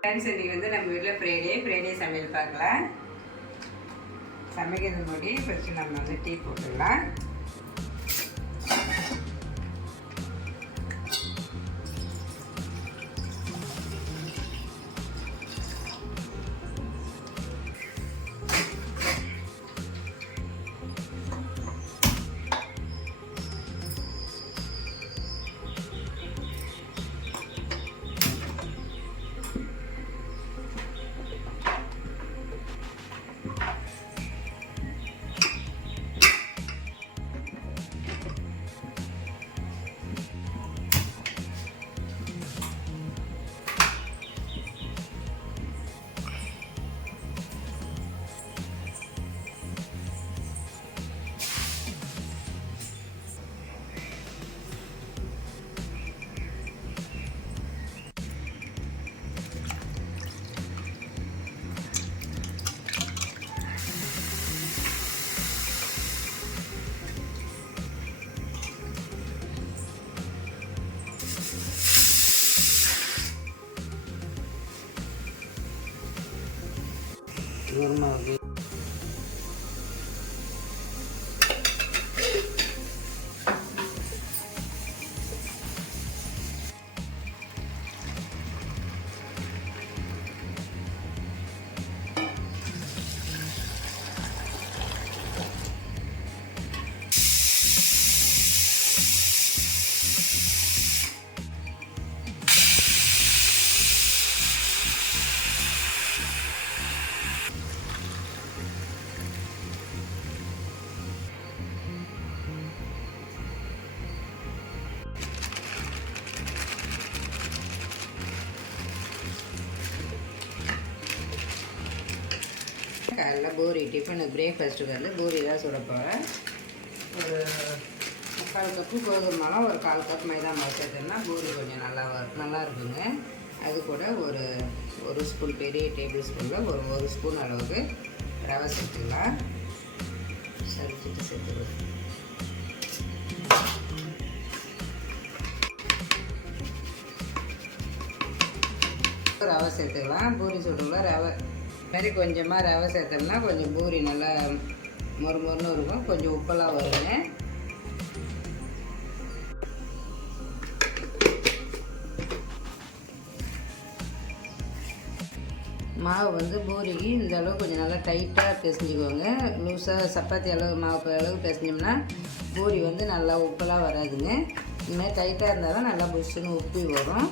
Friends இன்றைக்கி வந்து நம்ம வீட்டில் ஃப்ரைடே ஃப்ரைடே சமையல் பார்க்கலாம். சமைக்கிறது முன்னாடி ஃபஸ்ட்டு நம்ம வந்து டீ போட்டுடலாம். normal காலைல பூரி டிஃபனுக்கு பிரேக்ஃபாஸ்ட்டுக்கு வந்து பூரி தான் சுட போகிறேன் ஒரு முக்கால் கப்பு கோதுமை ஒரு கால் கப் மைதா மாவு சேர்த்தோம்னா பூரி கொஞ்சம் நல்லா வரும் நல்லா இருக்குங்க. அது கூட ஒரு ஒரு ஸ்பூன் பெரிய டேபிள் ஸ்பூனில் ஒரு ஒரு ஸ்பூன் அளவுக்கு ரவை சேர்த்துக்கலாம். சரிச்சிட்டு சேர்த்துக்கலாம். ரவை சேர்த்துக்கலாம். பூரி சுடுங்களா ரவை மாதிரி கொஞ்சமாக ரவை சேர்த்தோம்னா கொஞ்சம் பூரி நல்லா மொறு மொறுன்னு இருக்கும். கொஞ்சம் உப்பெல்லாம் வருங்க. மாவு வந்து பூரிக்கு இந்த அளவு கொஞ்சம் நல்லா டைட்டாக பிசைஞ்சுக்கோங்க. லூஸாக சப்பாத்தி அளவு மாவு அளவு பிசைஞ்சோம்னா பூரி வந்து நல்லா உப்பெல்லாம் வராதுங்க. இந்த மாதிரி டைட்டாக இருந்தாலும் நல்லா புஷ்ஷுன்னு உப்பி வரும்.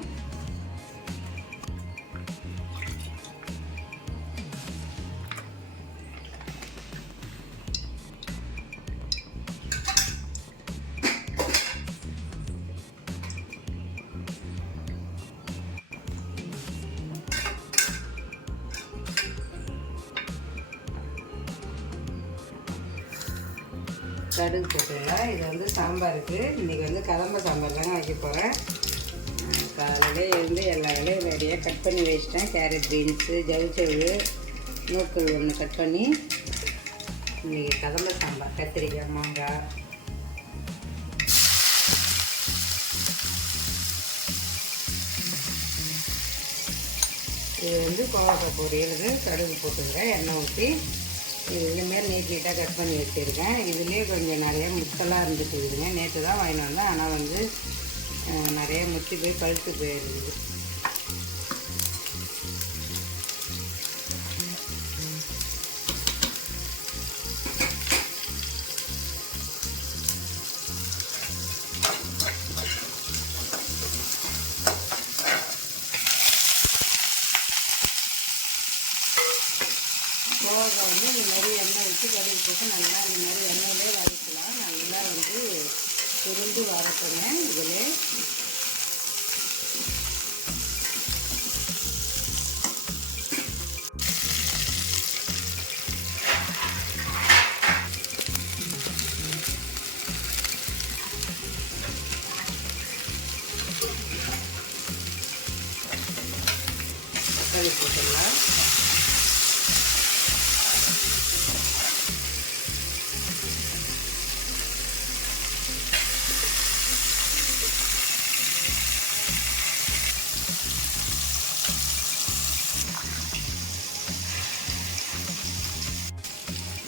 கடுகு போட்டுக்கலாம் இது வந்து சாம்பாருக்கு. இன்றைக்கி வந்து கதம்ப சாம்பார் தாங்க வைக்க போகிறேன் காலையில் இருந்து எல்லா இலையும் ரெடியாக கட் பண்ணி வச்சிட்டேன். கேரட் பீன்ஸு ஜவுச்சவு நூக்கல் ஒன்று கட் பண்ணி. இன்றைக்கி கதம்ப சாம்பார். கத்திரிக்காய் மாங்காய். இது வந்து கோவக்காய் பொரியலுக்கு கடுகு போட்டுக்கிறேன். எண்ணெய் ஊற்றி இது இந்தமாரி நீட் நீட்டாக கட் பண்ணி வச்சுருக்கேன் இதுலேயே கொஞ்சம் நிறைய முத்தெல்லாம் இருந்துட்டு இருக்குதுங்க. நேற்று தான் வாங்கினு வந்தேன் ஆனால் வந்து நிறைய முத்தி போய் பழுத்து போயிருக்குது கோவக்காய் வந்து இந்த மாதிரி எண்ணெய் வச்சு கடுகு போட்டு நல்லா இந்த மாதிரி எண்ணெயிலே வதக்கலாம். நல்லா வந்து சுருண்டு வதக்குங்க இதில். தக்காளி போட்டுடலாம்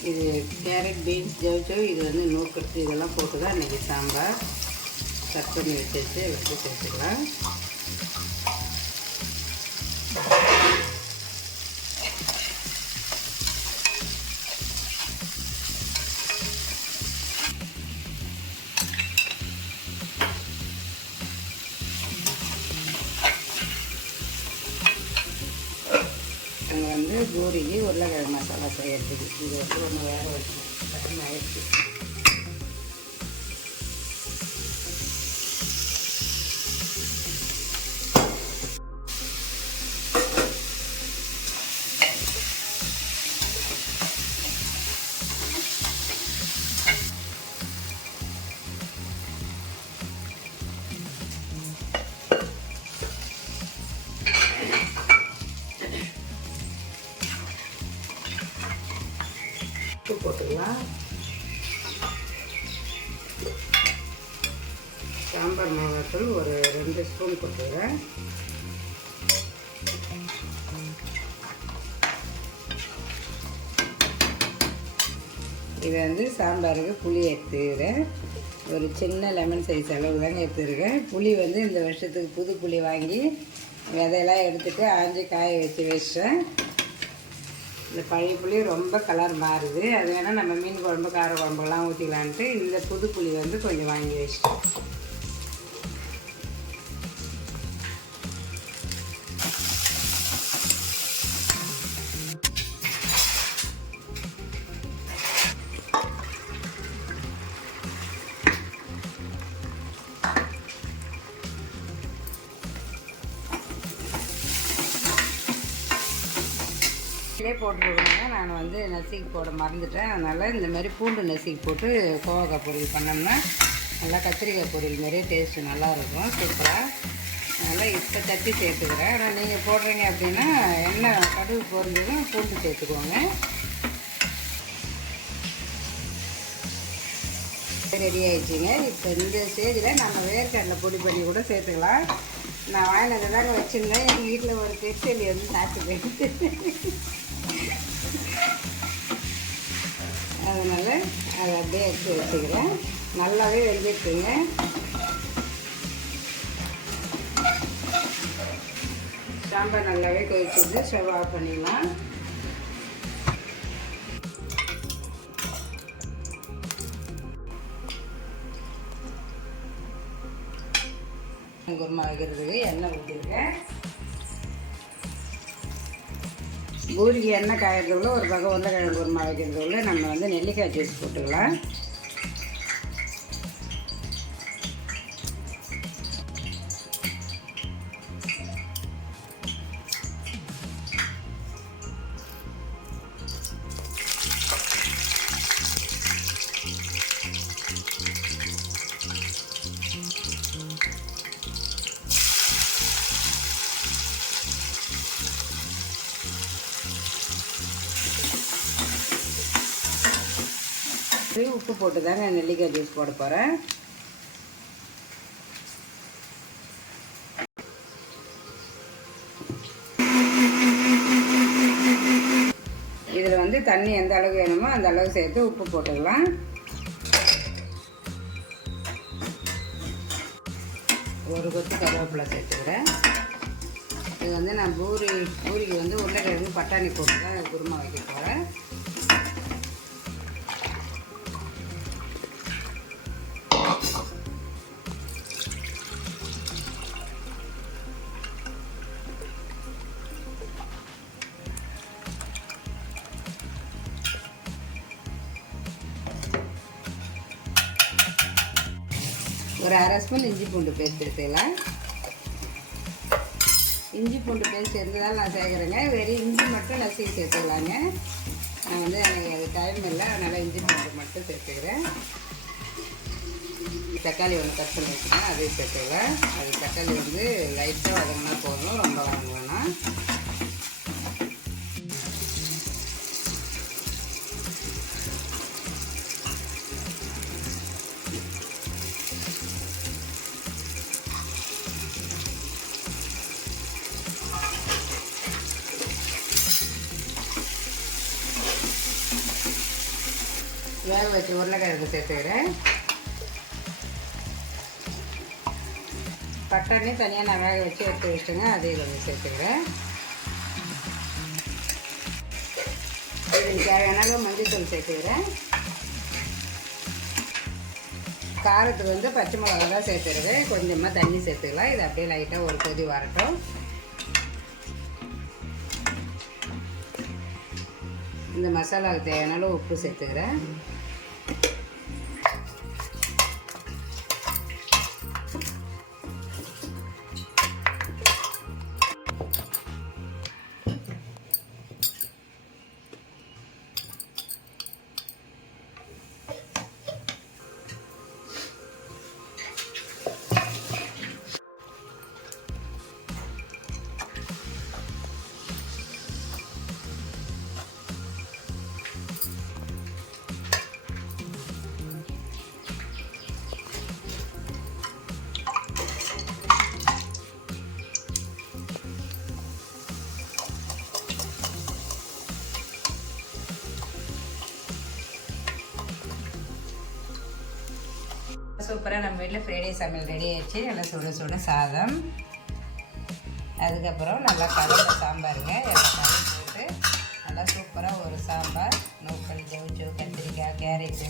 இது கேரட் பீன்ஸ் ஜவ்ஜவ் இது வந்து நூக்கட்டு இதெல்லாம் போட்டு தான் இன்றைக்கி சாம்பார். கட் பண்ணி வச்சு வச்சு சேர்த்துக்கலாம் பூரிக்கு உருளைக்கிழங்கு மசாலா செய்கிறதுக்கு இது வந்து ஒன்று வேக வச்சு கடன் ஆயிடுச்சு இது வந்து சாம்பாருக்கு புளி எடுத்துக்கிறேன். ஒரு சின்ன லெமன் சைஸ் அளவு தாங்க எடுத்துருக்கேன் புளி வந்து இந்த வருஷத்துக்கு புது புளி வாங்கி விதையெல்லாம் எடுத்துட்டு ஆஞ்சி காய வச்சு வச்சிட்டேன் இந்த பழைய புளி ரொம்ப கலர் மாறுது. அது வேணால் நம்ம மீன் குழம்பு கார குழம்புலாம் ஊற்றிக்கலான்ட்டு இந்த புது புளி வந்து கொஞ்சம் வாங்கி வச்சிட்டோம் இதே போட்டுருக்கோங்க நான் வந்து நசுக்கி போட மறந்துட்டேன். அதனால் இந்த மாதிரி பூண்டு நசுக்கி போட்டு கோவக்காய் பொரியல் பண்ணோம்னா நல்லா கத்திரிக்காய் பொரியல் மாதிரியே டேஸ்ட்டு நல்லாயிருக்கும். சூப்பராக அதனால் இப்போ தட்டி சேர்த்துக்கிறேன். ஆனால் நீங்கள் போடுறீங்க அப்படின்னா எண்ணெய் கடுகு பொருந்ததும் பூண்டு சேர்த்துக்கோங்க. ரெடி ஆகிடுச்சிங்க இப்போ இந்த ஸ்டேஜில் நம்ம வேர்க்கடலை பொடி பண்ணி கூட சேர்த்துக்கலாம். நான் வாயில் தாங்க வச்சுருந்தேன். எங்கள் வீட்டில் ஒரு பெருசெல்லி வந்து சாப்பிட்டு அதனால் அதை அப்படியே எடுத்து வச்சுக்கிறேன். நல்லாவே வெந்திருக்குங்க சாம்பார் நல்லாவே கொதிச்சுட்டு ஸ்டவ் ஆஃப் பண்ணிடலாம். குருமா வைக்கிறதுக்கு எண்ணெய் ஊற்றிருக்கேன் பூரிக்கு என்ன காயறதுக்குள்ள ஒரு பக்கம் உருளைக்கிழங்கு குருமா வைக்கிறதுக்குள்ள நம்ம வந்து நெல்லிக்காய் ஜூஸ் போட்டுக்கலாம். உப்பு போட்டு தாங்க நெல்லிக்காய் ஜூஸ் போட போகிறேன் இதில் வந்து தண்ணி எந்த அளவு வேணுமோ அந்த அளவு சேர்த்து உப்பு போட்டுக்கலாம். ஒரு கொத்து கருவேப்பிலை சேர்த்துக்கிறேன். இது வந்து நான் பூரி பூரிக்கு வந்து உருளைக்கிழங்கு பட்டாணி போட்டு தான் குருமா வைக்க போகிறேன் ஒரு அரை ஸ்பூன் இஞ்சி பூண்டு பேஸ்ட் எடுத்துக்கலாம். இஞ்சி பூண்டு பேஸ்ட் இருந்ததால் நான் சேர்க்குறேங்க. வெறும் இஞ்சி மட்டும் நசுக்கி சேர்த்துக்கலாங்க நான் வந்து எனக்கு அது டைம் இல்லை. அதனால் இஞ்சி பூண்டு மட்டும் சேர்த்துக்கிறேன். தக்காளி ஒன்று கட் பண்ணி வச்சுக்கேன் அதையும் சேர்த்துக்கலாம் அது தக்காளி வந்து லைட்டாக வதங்கினா போதும். ரொம்ப வதங்கணும்னா வேக வச்சு உருளைக்கிழங்கு சேர்த்துக்கிறேன். பட்டாணி தனியாக நான் வேக வச்சு எடுத்து வச்சுட்டுங்க அதையும் கொஞ்சம் சேர்த்துக்கிறேன். இதுக்கு தேவையான அளவு மஞ்சள் சேர்த்துக்கிறேன். காரத்துக்கு வந்து பச்சை மிளகா தான் சேர்த்துருக்கேன் கொஞ்சமாக தண்ணி சேர்த்துக்கலாம். இது அப்படியே லைட்டாக ஒரு கொதி வரட்டும். இந்த மசாலாவுக்கு தேவையான உப்பு சேர்த்துக்கிறேன். சூப்பராக நம்ம வீட்டில் ஃப்ரைடே சமையல் ரெடி ஆயிடுச்சு. நல்லா சுட சுட சாதம். அதுக்கப்புறம் நல்லா கலந்த சாம்பாருங்க. எல்லாம் கலந்து போட்டு நல்லா சூப்பராக ஒரு சாம்பார் நூக்கல் ஜவுச்சு கத்திரிக்காய் கேரட்டு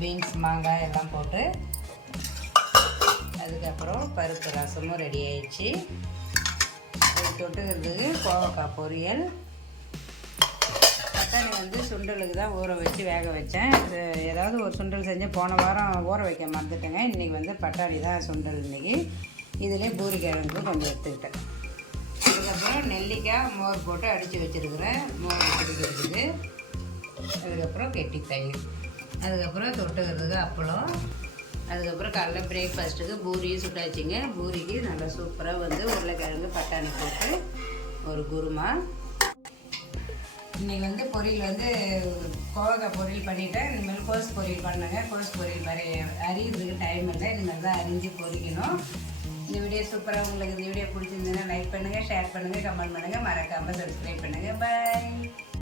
பீன்ஸ் மாங்காய் எல்லாம் போட்டு அதுக்கப்புறம் பருப்பு ரசமும் ரெடி ஆயிடுச்சு. தொட்டுக்கிறதுக்கு கோவக்காய் பொரியல். தக்காளி வந்து சுண்டலுக்கு தான் ஊற வச்சு வேக வச்சேன். ஏதாவது ஒரு சுண்டல் செஞ்சு போன வாரம் ஊற வைக்க மறந்துட்டேங்க. இன்றைக்கி வந்து பட்டாணி தான் சுண்டல் இன்றைக்கி இதிலே பூரி கிழங்கு கொஞ்சம் எடுத்துக்கிட்டேன். அதுக்கப்புறம் நெல்லிக்காய் மோர் போட்டு அடித்து வச்சுருக்குறேன். மோர் குடிக்கிறதுக்கு அதுக்கப்புறம் கெட்டி தயிர் அதுக்கப்புறம் தொட்டுக்கிறதுக்கு அப்பளம். அதுக்கப்புறம் காலைல பிரேக்ஃபாஸ்ட்டுக்கு பூரி சுட்டாச்சிங்க. பூரிக்கு நல்லா சூப்பராக வந்து உருளைக்கிழங்கு பட்டாணி போட்டு ஒரு குருமா. இன்றைக்கி வந்து பொரியல் வந்து கோவக்காய் பொரியல் பண்ணிட்டேன். இனிமேல் கோஸ் பொரியல் பண்ணுங்க. கோஸ் பொரியல் வரை அரியிறதுக்கு டைம் இல்லை. இனிமேல் தான் அரிஞ்சு பொரிக்கணும் இந்த வீடியோ சூப்பராக உங்களுக்கு இந்த வீடியோ பிடிச்சிருந்ததுன்னா லைக் பண்ணுங்கள் ஷேர் பண்ணுங்கள் கமெண்ட் பண்ணுங்கள் மறக்காமல் சப்ஸ்கிரைப் பண்ணுங்கள் பாய்